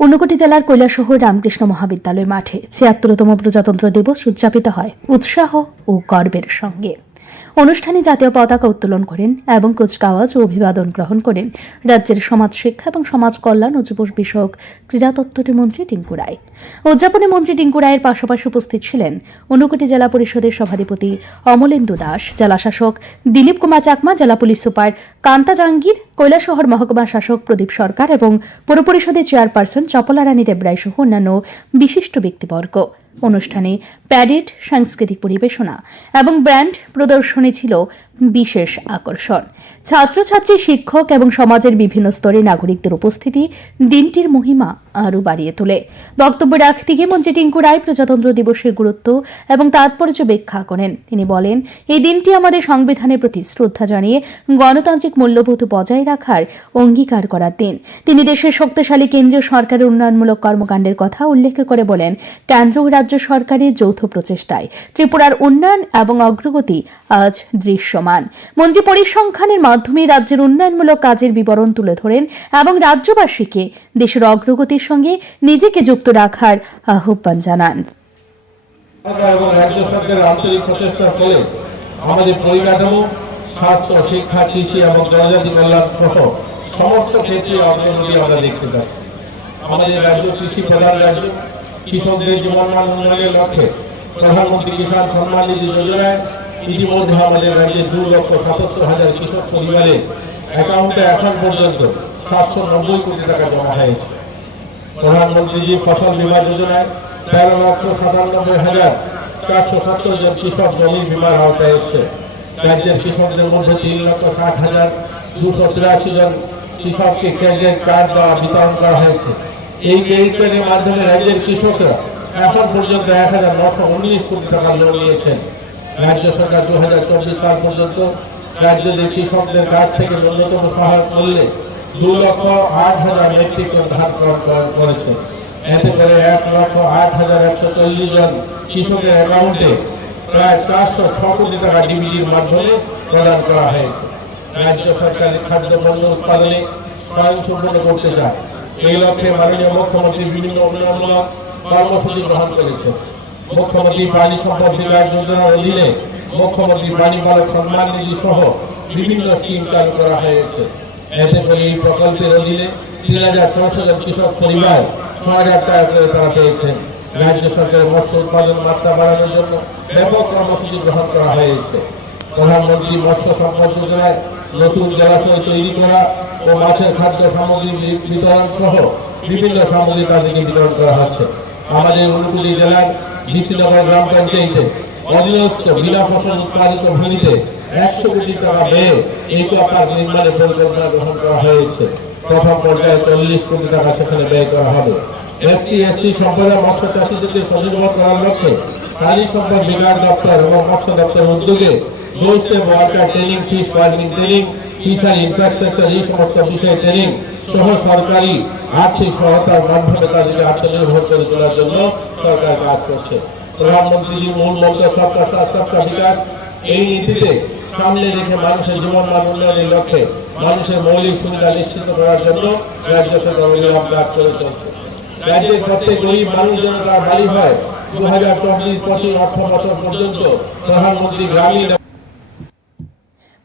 ঊনকোটি জেলার কৈলাসহর রামকৃষ্ণ মহাবিদ্যালয় মাঠে ৭৬তম প্রজাতন্ত্র দিবস উদযাপিত হয় উৎসাহ ও গর্বের সঙ্গে। অনুষ্ঠানে জাতীয় পতাকা উত্তোলন করেন এবং কুচকাওয়াজ ও অভিবাদন গ্রহণ করেন রাজ্যের সমাজ শিক্ষা এবং সমাজ কল্যাণ ও যুব বিষয়ক ক্রীড়া দপ্তরের মন্ত্রী টিঙ্কু রায়। উদযাপনে মন্ত্রী টিঙ্কু রায়ের পাশাপাশি উপস্থিত ছিলেন ঊনকোটি জেলা পরিষদের সভাধিপতি অমলেন্দু দাস, জেলা শাসক দিলীপ কুমার চাকমা, জেলা পুলিশ সুপার কান্তা জাহাঙ্গীর, কৈলাসহর মহকুমা শাসক প্রদীপ সরকার এবং পৌর পরিষদের চেয়ারপারসন চপলা রানী দেবরায় সহ অন্যান্য বিশিষ্ট ব্যক্তিবর্গ। অনুষ্ঠানে প্যারেড, সাংস্কৃতিক পরিবেশনা এবং ব্যান্ড প্রদর্শনী ছিল বিশেষ আকর্ষণ। ছাত্রছাত্রী, শিক্ষক এবং সমাজের বিভিন্ন স্তরে নাগরিকদের উপস্থিতি দিনটির মহিমা আরও বাড়িয়ে তোলে। বক্তব্য রাখতে গিয়ে মন্ত্রী টিঙ্কু রায় প্রজাতন্ত্র দিবসের গুরুত্ব এবং তাৎপর্য ব্যাখ্যা করেন। তিনি বলেন, এই দিনটি আমাদের সংবিধানের প্রতি শ্রদ্ধা জানিয়ে গণতান্ত্রিক মূল্যবোধ বজায় রাখার অঙ্গীকার করার দিন। তিনি দেশের শক্তিশালী কেন্দ্রীয় সরকারের উন্নয়নমূলক কর্মকাণ্ডের কথা উল্লেখ করে বলেন, কেন্দ্র ও রাজ্য সরকারের যৌথ প্রচেষ্টায় ত্রিপুরার উন্নয়ন এবং অগ্রগতি আজ দৃশ্যমান। মন্ত্রী পরিসংখ্যানের মাধ্যমে রাজ্যের উন্নয়নমূলক কাজের বিবরণ তুলে ধরেন এবং রাজ্যবাসীকে দেশের অগ্রগতির সঙ্গে নিজেকে যুক্ত রাখার আহ্বান জানান। রাজ্য সরকারের আন্তরিক প্রচেষ্টার ফলে আমাদের পরিকাঠামো, স্বাস্থ্য, শিক্ষা, কৃষি এবং জনজাতি কল্যাণ সহ সমস্ত ক্ষেত্রে অগ্রগতি আমরা দেখতে পাচ্ছি। আমাদের রাজ্য কৃষি প্রধান রাজ্য। কৃষকদের জীবনমান উন্নয়নের লক্ষ্যে প্রধানমন্ত্রী কিষাণ সম্মান নিধি যোজনায় ইতিমধ্যে আমাদের রাজ্যে 2,77,000 কৃষক পরিবারের অ্যাকাউন্টে এখন পর্যন্ত 790 কোটি টাকা জমা হয়েছে। প্রধানমন্ত্রীজি ফসল বীমা যোজনায় 13,97,470 জন কৃষক জমির বীমার আওতায় এসছে। রাজ্যের কৃষকদের মধ্যে 3,60,283 জন কৃষককে ক্রেডিট কার্ড দ্বারা বিতরণ করা হয়েছে। এই ক্রেডিট কার্ডের মাধ্যমে রাজ্যের কৃষকরা এখন পর্যন্ত 1,919 কোটি টাকা লোন নিয়েছেন। রাজ্য সরকার 2024 সাল পর্যন্ত রাজ্যের কৃষকদের কাছ থেকে ন্যূনতম সহায়ক মূল্যে 2,08,000 মেট্রিক টন ধান ক্রয় করেছে। এতে করে 1,08,140 জন কৃষকের অ্যাকাউন্টে প্রায় 406 কোটি টাকা ডিবিটির মাধ্যমে প্রদান করা হয়েছে। রাজ্য সরকারের খাদ্যপণ্য উৎপাদনে স্বয়ংসম্পূর্ণ করতে চায়। এই লক্ষ্যে মাননীয় মুখ্যমন্ত্রী বিভিন্ন উন্নয়নমূলক কর্মসূচি গ্রহণ করেছেন। মুখ্যমন্ত্রী প্রাণী সম্পদ বিকাশ যোজনার অধীনে মুখ্যমন্ত্রী প্রাণী পালক সম্মান নিধি সহ বিভিন্ন স্কিম চালু করা হয়েছে। এতে করে এই প্রকল্পের অধীনে 3,400 জন কৃষক পরিবার 6,000 টাকা করে তারা পেয়েছেন। রাজ্য সরকারের মৎস্য উৎপাদন মাত্রা বাড়ানোর জন্য ব্যাপক কর্মসূচি গ্রহণ করা হয়েছে। প্রধানমন্ত্রী মৎস্য সম্পদ যোজনায় নতুন জলাশয় তৈরি করা ও মাছের খাদ্য সামগ্রী বিতরণ সহ বিভিন্ন সামগ্রী তাদেরকে বিতরণ করা হচ্ছে। আমাদের ঊনকোটি জেলার বিশিনগর গ্রাম পঞ্চায়েতে অধীনস্থ বিনা ফসল উৎপাদিত ভূমিতে 100 কোটি টাকা ব্যয়ে ইকো পার্ক নির্মাণের পরিকল্পনা গ্রহণ করা হয়েছে। প্রথম পর্যায়ে 40 কোটি টাকা সেখানে ব্যয় করা হবে। SC/ST সম্প্রদায় মৎস্য চাষীদেরকে স্বনির্ভর করার লক্ষ্যে প্রাণী সম্পদ বিকাশ দপ্তর এবং মৎস্য দপ্তরের উদ্যোগে doorstep water training, fish farming training, fishery infrastructure এই সমস্ত বিষয়ে ট্রেনিং সহ সরকারি আর্থিক সহায়তার মাধ্যমে তাদেরকে আত্মনির্ভর করে তোলার জন্য সরকার কাজ করছে। প্রধানমন্ত্রীজির মূল মন্ত্র সবকা সাথ সবকা বিকাশ, এই নীতিতে সামনে রেখে মানুষের জীবনমান উন্নয়নের লক্ষ্যে মানুষের মৌলিক সুবিধা নিশ্চিত করার জন্য রাজ্য সরকার অবিরাম কাজ করে চলছে। রাজ্যের প্রত্যেক গরিব মানুষ যেন তার বাড়ি হয়। 2024-25 অর্থ বছর পর্যন্ত প্রধানমন্ত্রী গ্রামীণ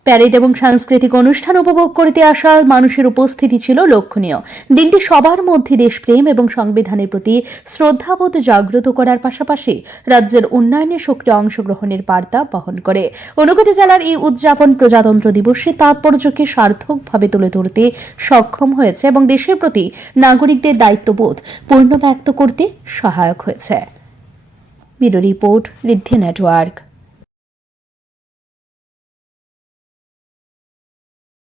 প্যারেড এবং সাংস্কৃতিক অনুষ্ঠান উপভোগ করতে আসা মানুষের উপস্থিতি ছিল লক্ষণীয়। দিনটি সবার মধ্যে দেশপ্রেম এবং সংবিধানের প্রতি শ্রদ্ধাবোধ জাগ্রত করার পাশাপাশি রাজ্যের উন্নয়নে সক্রিয় অংশগ্রহণের বার্তা বহন করে। ঊনকোটি জেলার এই উদযাপন প্রজাতন্ত্র দিবসের তাৎপর্যকে সার্থকভাবে তুলে ধরতে সক্ষম হয়েছে এবং দেশের প্রতি নাগরিকদের দায়িত্ববোধ পূর্ণ ব্যক্ত করতে সহায়ক হয়েছে। ব্যুরো রিপোর্ট, ঋদ্ধি নেটওয়ার্ক।